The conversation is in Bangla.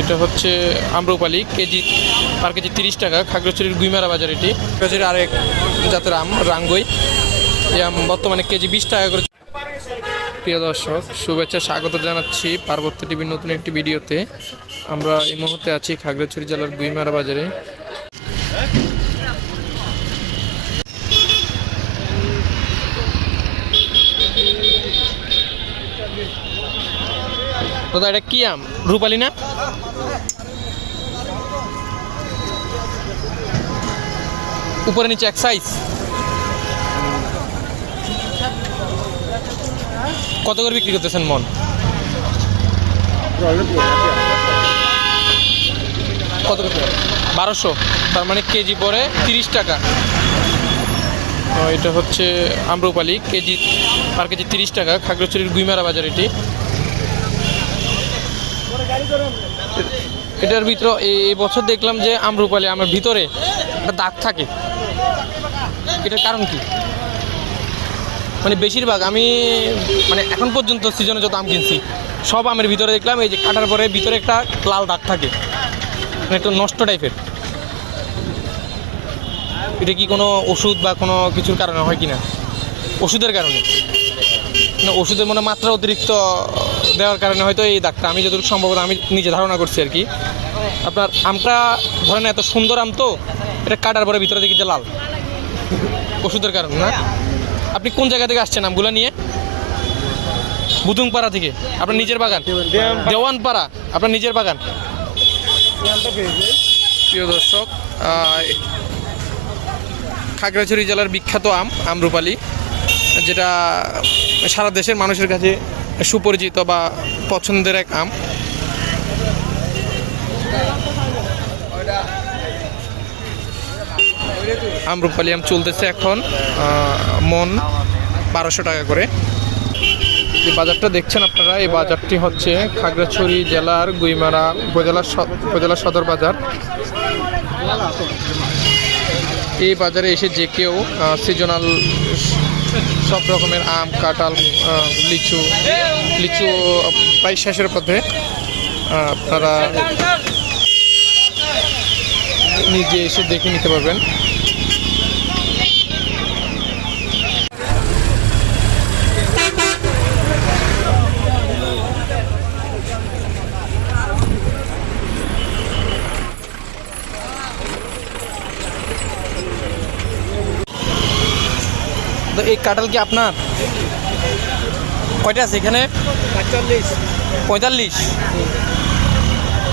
এটা হচ্ছে আম্রপালি কেজি, পার কেজি তিরিশ টাকা, খাগড়াছড়ির গুইমারা বাজার এটি। আরেক জাতের আম, রাঙ্গই। আম বর্তমানে কেজি বিশ টাকা করে। প্রিয় দর্শক, শুভেচ্ছা, স্বাগত জানাচ্ছি পার্বত্য টিভির নতুন একটি ভিডিওতে। আমরা এই মুহূর্তে আছি খাগড়াছড়ি জেলার গুইমারা বাজারে। দাদা, এটা কি আম? রূপালি না? উপরে নিচে এক সাইজ কত করে বিক্রি করতেছেন মন? কত করে বারোশো। তার মানে কেজি পরে তিরিশ টাকা। এটা হচ্ছে আম্রপালি কেজি পার কেজি তিরিশ টাকা। খাগড়াছড়ির গুইমারা বাজার এটি। এটার ভিতরে এই বছর দেখলাম যে আমরুপালি আমার ভিতরে একটা দাগ থাকে। এটার কারণ কি? মানে বেশিরভাগ আমি মানে এখন পর্যন্ত সিজনে যত আম কিনছি, সব আমের ভিতরে দেখলাম, এই যে কাটার পরে ভিতরে একটা লাল দাগ থাকে। মানে একটু নষ্ট টাইপের। এটা কি কোনো ওষুধ বা কোনো কিছুর কারণে হয় কি না ওষুধের কারণে। ওষুধের মনে মাত্রা অতিরিক্ত দেওয়ার কারণে হয়তো এই দাগটা, আমি যতটুকু সম্ভবত আমি নিজে ধারণা করছি আর কি। আপনার আমটা ধরেন এত সুন্দর আম তো, এটা কাটার পরে ভিতরে দেখি যে লাল। ওষুধের কারণে, না? আপনি কোন জায়গা থেকে আসছেন আমগুলো নিয়ে? বুতুংপাড়া থেকে। আপনার নিজের বাগান? দেওয়ানপাড়া। আপনার নিজের বাগান? প্রিয় দর্শক খাগড়াছড়ি জেলার বিখ্যাত আম, আমরুপালি, যেটা সারা দেশের মানুষের কাছে সুপরিচিত বা পছন্দের এক আম। আমরুপালি আম চলতেছে এখন মন বারোশো টাকা করে। যে বাজারটা দেখছেন আপনারা, এই বাজারটি হচ্ছে খাগড়াছড়ি জেলার গুইমারা উপজেলা উপজেলা সদর বাজার। এই বাজারে এসে যে কেউ সিজনাল সব রকমের আম, কাঁঠাল লিচু লিচু প্রায় শেষের পথে আপনারা নিজে এসে দেখে নিতে পারবেন। তো এই কাঁঠাল কি আপনার? কয়টা আছে এখানে? পঁয়তাল্লিশ।